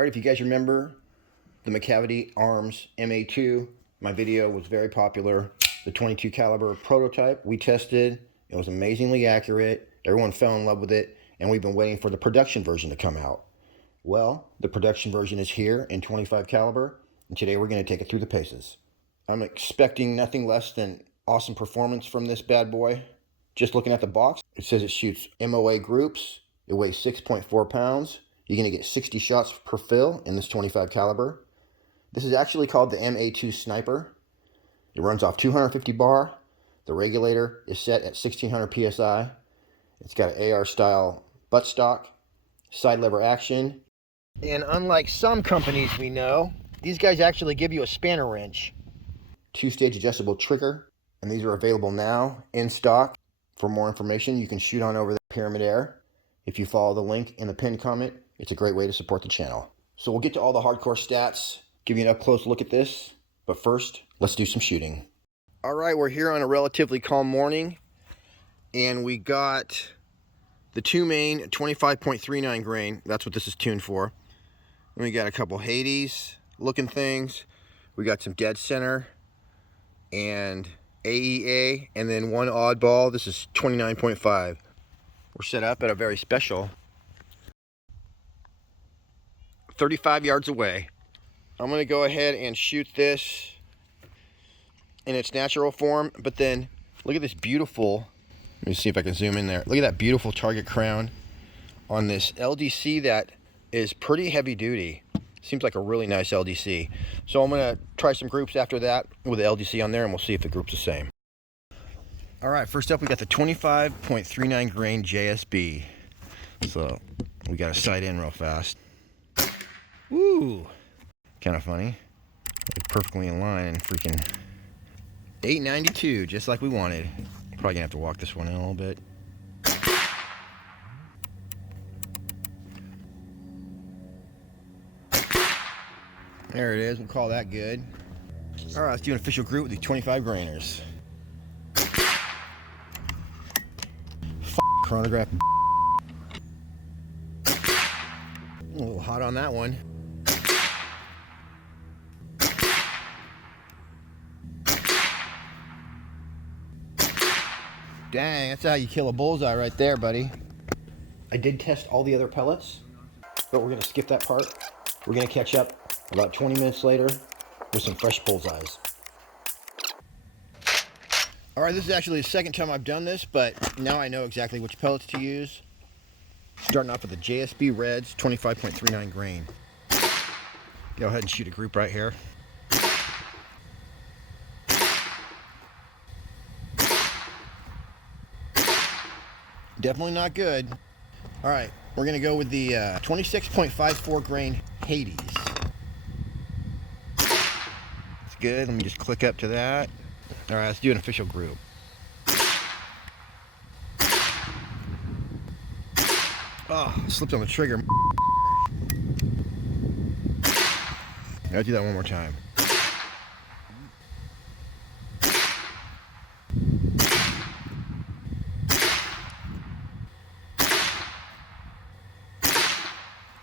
All right, if you guys remember the Macavity Arms MA2, my video was very popular. The 22 caliber prototype we tested, it was amazingly accurate. Everyone fell in love with it, and we've been waiting for the production version to come out. Well, the production version is here in 25 caliber, and today we're going to take it through the paces. I'm expecting nothing less than awesome performance from this bad boy. Just looking at the box, it says it shoots MOA groups. It weighs 6.4 pounds. You're going to get 60 shots per fill in this 25 caliber. This is actually called the MA2 Sniper. It runs off 250 bar. The regulator is set at 1600 psi. It's got an AR style buttstock, side lever action. And unlike some companies we know, these guys actually give you a spanner wrench. 2-stage adjustable trigger, and these are available now in stock. For more information, you can shoot on over the Pyramid Air. If you follow the link in the pinned comment, it's a great way to support the channel. So we'll get to all the hardcore stats, give you an up-close look at this, but first, let's do some shooting. All right, we're here on a relatively calm morning, and we got the 2 main 25.39 grain. That's what this is tuned for. And we got a couple Hades looking things. We got some dead center and AEA, and then one oddball. This is 29.5. We're set up at a very special 35 yards away. I'm going to go ahead and shoot this in its natural form, but then look at this beautiful, let me see if I can zoom in there. Look at that beautiful target crown on this LDC that is pretty heavy duty. Seems like a really nice LDC. So I'm going to try some groups after that with the LDC on there, and we'll see if the group's the same. All right, first up we got the 25.39 grain JSB. So we got to sight in real fast. Woo! Kind of funny. Perfectly in line and freaking 892, just like we wanted. Probably gonna have to walk this one in a little bit. There it is, we'll call that good. All right, let's do an official group with these 25 grainers. Chronograph. A little hot on that one. Dang, that's how you kill a bullseye right there, buddy. I did test all the other pellets, but we're going to skip that part. We're going to catch up about 20 minutes later with some fresh bullseyes. All right, this is actually the second time I've done this, but now I know exactly which pellets to use. Starting off with the JSB Reds 25.39 grain. Go ahead and shoot a group right here. Definitely not good. All right, we're gonna go with the 26.54 grain Hades. That's good. Let me just click up to that. All right, let's do an official group. Oh, slipped on the trigger. I'll do that one more time.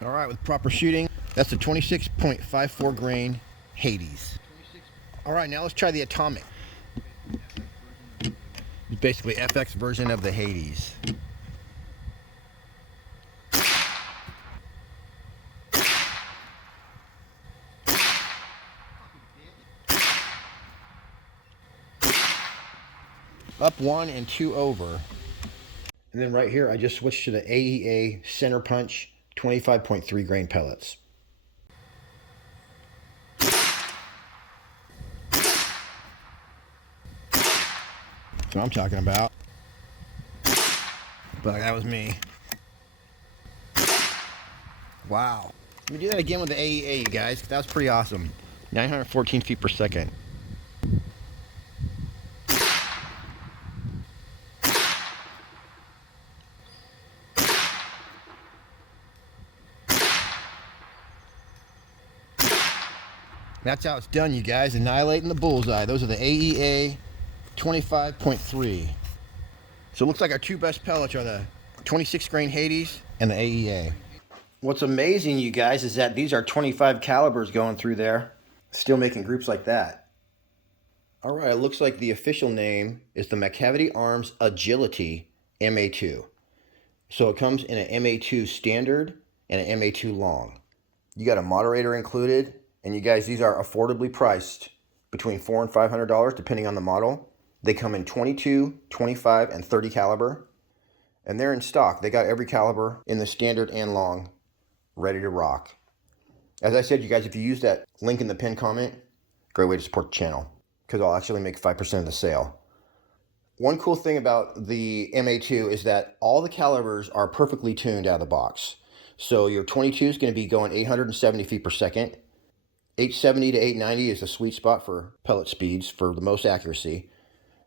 All right, with proper shooting, that's the 26.54 grain Hades. All right, now let's try the Atomic. It's basically FX version of the Hades. Up 1 and 2 over. And then right here, I just switched to the AEA Center Punch 25.3 grain pellets. That's what I'm talking about. But that was me. Wow. Let me do that again with the AEA, you guys. That was pretty awesome. 914 feet per second. That's how it's done, you guys. Annihilating the bullseye. Those are the AEA 25.3. So it looks like our two best pellets are the 26 grain Hades and the AEA. What's amazing, you guys, is that these are 25 calibers going through there, still making groups like that. All right, it looks like the official name is the Macavity Arms Agility MA2. So it comes in an MA2 standard and an MA2 long. You got a moderator included, and you guys, these are affordably priced, between $400 and $500 depending on the model. They come in 22, 25, and 30 caliber, and they're in stock. They got every caliber in the standard and long, ready to rock. As I said, you guys, if you use that link in the pinned comment, great way to support the channel, because I'll actually make 5% of the sale. One cool thing about the MA2 is that all the calibers are perfectly tuned out of the box. So your 22 is going to be going 870 feet per second. 870 to 890 is the sweet spot for pellet speeds for the most accuracy.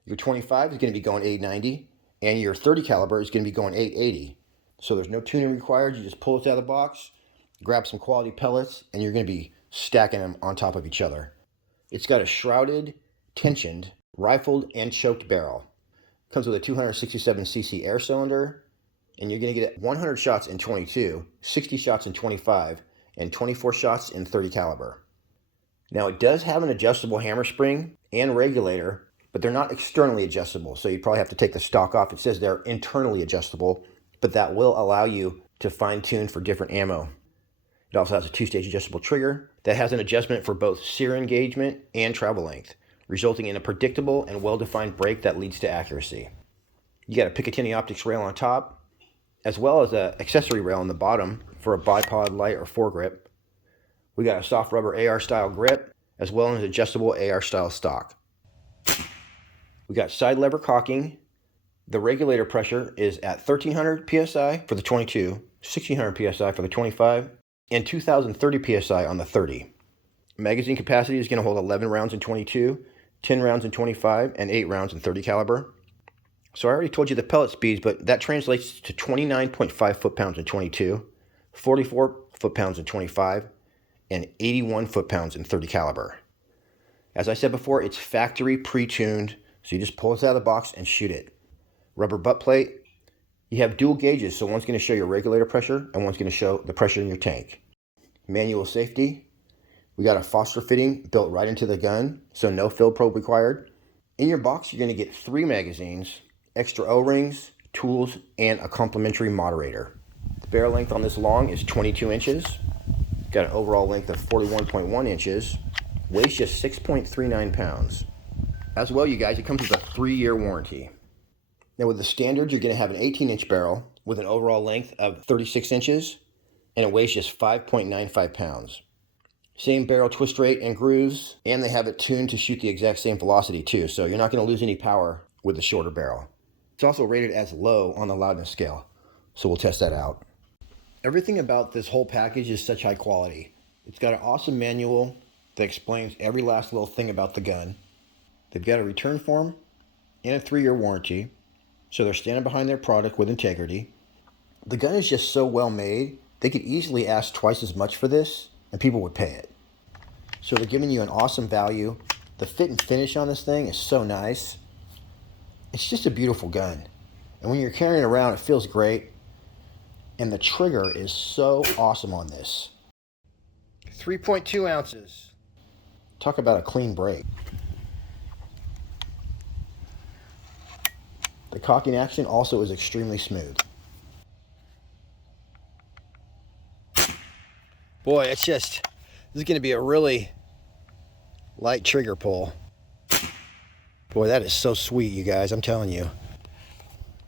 Your 25 is going to be going 890, and your 30 caliber is going to be going 880. So there's no tuning required. You just pull it out of the box, grab some quality pellets, and you're going to be stacking them on top of each other. It's got a shrouded, tensioned, rifled, and choked barrel. Comes with a 267cc air cylinder, and you're going to get 100 shots in 22, 60 shots in 25, and 24 shots in 30 caliber. Now it does have an adjustable hammer spring and regulator, but they're not externally adjustable, so you probably have to take the stock off. It says they're internally adjustable, but that will allow you to fine tune for different ammo. It also has a 2-stage adjustable trigger that has an adjustment for both sear engagement and travel length, resulting in a predictable and well-defined break that leads to accuracy. You got a Picatinny optics rail on top, as well as an accessory rail on the bottom for a bipod light or foregrip. We got a soft rubber AR style grip, as well as adjustable AR style stock. We got side lever cocking. The regulator pressure is at 1300 psi for the 22, 1600 psi for the 25, and 2030 psi on the 30. Magazine capacity is going to hold 11 rounds in 22, 10 rounds in 25, and 8 rounds in 30 caliber. So I already told you the pellet speeds, but that translates to 29.5 foot-pounds in 22, 44 foot-pounds in 25, and 81 foot-pounds in 30 caliber. As I said before, it's factory pre-tuned, so you just pull it out of the box and shoot it. Rubber butt plate. You have dual gauges, so one's going to show your regulator pressure and one's going to show the pressure in your tank. Manual safety. We got a Foster fitting built right into the gun, so no fill probe required. In your box, you're going to get 3 magazines, extra O-rings, tools, and a complimentary moderator. The barrel length on this long is 22 inches. Got an overall length of 41.1 inches. Weighs just 6.39 pounds. As well, you guys, it comes with a 3-year warranty. Now with the standard, you're going to have an 18-inch barrel with an overall length of 36 inches, and it weighs just 5.95 pounds. Same barrel twist rate and grooves, and they have it tuned to shoot the exact same velocity too, so you're not going to lose any power with the shorter barrel. It's also rated as low on the loudness scale, so we'll test that out. Everything about this whole package is such high quality. It's got an awesome manual that explains every last little thing about the gun. They've got a return form and a 3-year warranty, so they're standing behind their product with integrity. The gun is just so well made, they could easily ask twice as much for this, and people would pay it. So they're giving you an awesome value. The fit and finish on this thing is so nice. It's just a beautiful gun. And when you're carrying it around, it feels great. And the trigger is so awesome on this. 3.2 ounces. Talk about a clean break. The cocking action also is extremely smooth. Boy, this is going to be a really light trigger pull. Boy, that is so sweet, you guys, I'm telling you.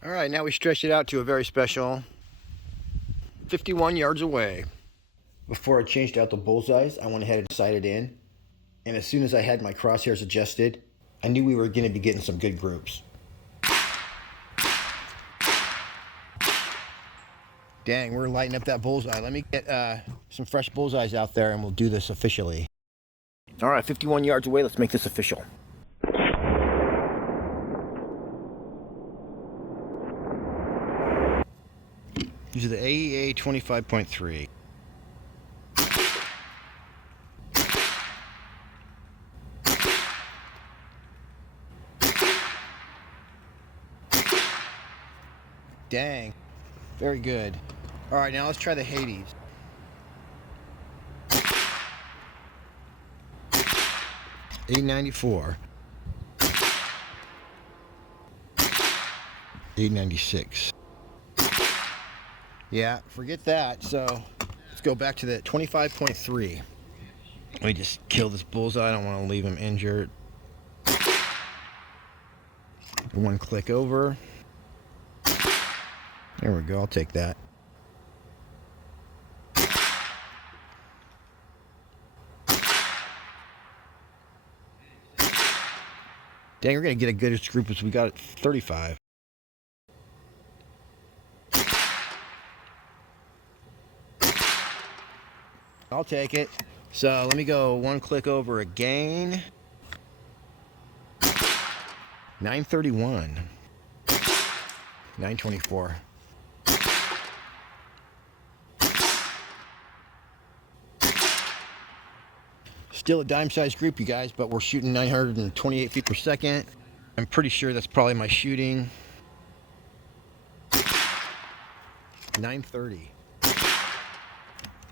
All right, now we stretch it out to a very special 51 yards away. Before I changed out the bullseyes, I went ahead and sighted in. And as soon as I had my crosshairs adjusted, I knew we were going to be getting some good groups. Dang, we're lighting up that bullseye. Let me get some fresh bullseyes out there and we'll do this officially. All right, 51 yards away, let's make this official. These are the AEA 25.3. Dang, very good. All right, now let's try the Hades. 894. 896. Yeah, forget that. So let's go back to the 25.3. Let me just kill this bullseye. I don't want to leave him injured. One click over. There we go. I'll take that. Dang, we're going to get a good group as we got at 35. I'll take it. So let me go one click over again. 931. 924. Still a dime-sized group, you guys, but we're shooting 928 feet per second. I'm pretty sure that's probably my shooting. 930.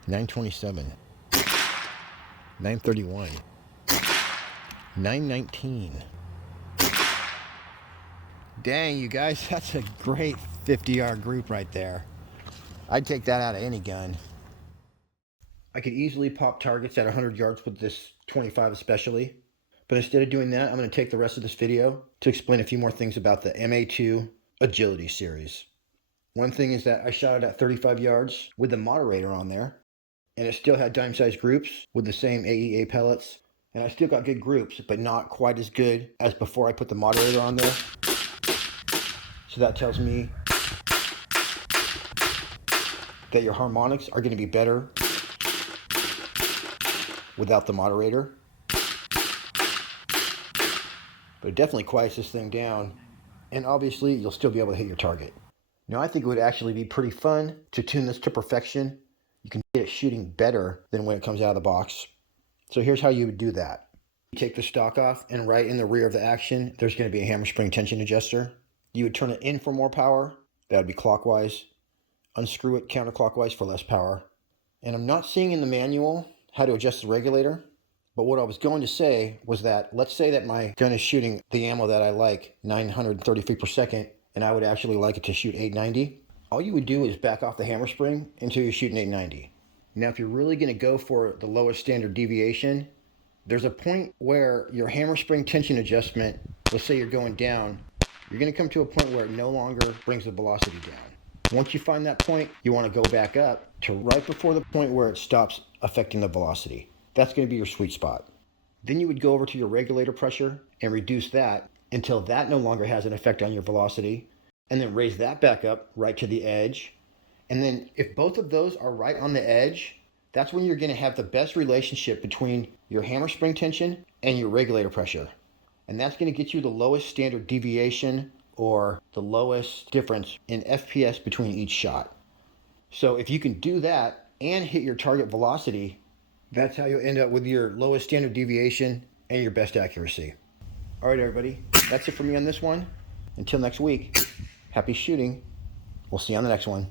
927. 931. 919. Dang, you guys, that's a great 50-yard group right there. I'd take that out of any gun. I could easily pop targets at 100 yards with this 25 especially. But instead of doing that, I'm going to take the rest of this video to explain a few more things about the MA2 Agility Series. One thing is that I shot it at 35 yards with the moderator on there, and it still had dime-sized groups with the same AEA pellets. And I still got good groups, but not quite as good as before I put the moderator on there. So that tells me that your harmonics are going to be better without the moderator. But it definitely quiets this thing down, and obviously you'll still be able to hit your target. Now I think it would actually be pretty fun to tune this to perfection. You can get it shooting better than when it comes out of the box. So here's how you would do that. You take the stock off, and right in the rear of the action there's going to be a hammer spring tension adjuster. You would turn it in for more power. That would be clockwise. Unscrew it counterclockwise for less power. And I'm not seeing in the manual how to adjust the regulator. But what I was going to say was that, let's say that my gun is shooting the ammo that I like, 930 feet per second, and I would actually like it to shoot 890. All you would do is back off the hammer spring until you're shooting 890. Now, if you're really going to go for the lowest standard deviation, there's a point where your hammer spring tension adjustment, let's say you're going down, you're going to come to a point where it no longer brings the velocity down. Once you find that point, you want to go back up to right before the point where it stops affecting the velocity. That's going to be your sweet spot. Then you would go over to your regulator pressure and reduce that until that no longer has an effect on your velocity, and then raise that back up right to the edge. And then if both of those are right on the edge, that's when you're going to have the best relationship between your hammer spring tension and your regulator pressure. And that's going to get you the lowest standard deviation or the lowest difference in FPS between each shot. So if you can do that and hit your target velocity, that's how you'll end up with your lowest standard deviation and your best accuracy. All right, everybody, that's it for me on this one. Until next week, happy shooting. We'll see you on the next one.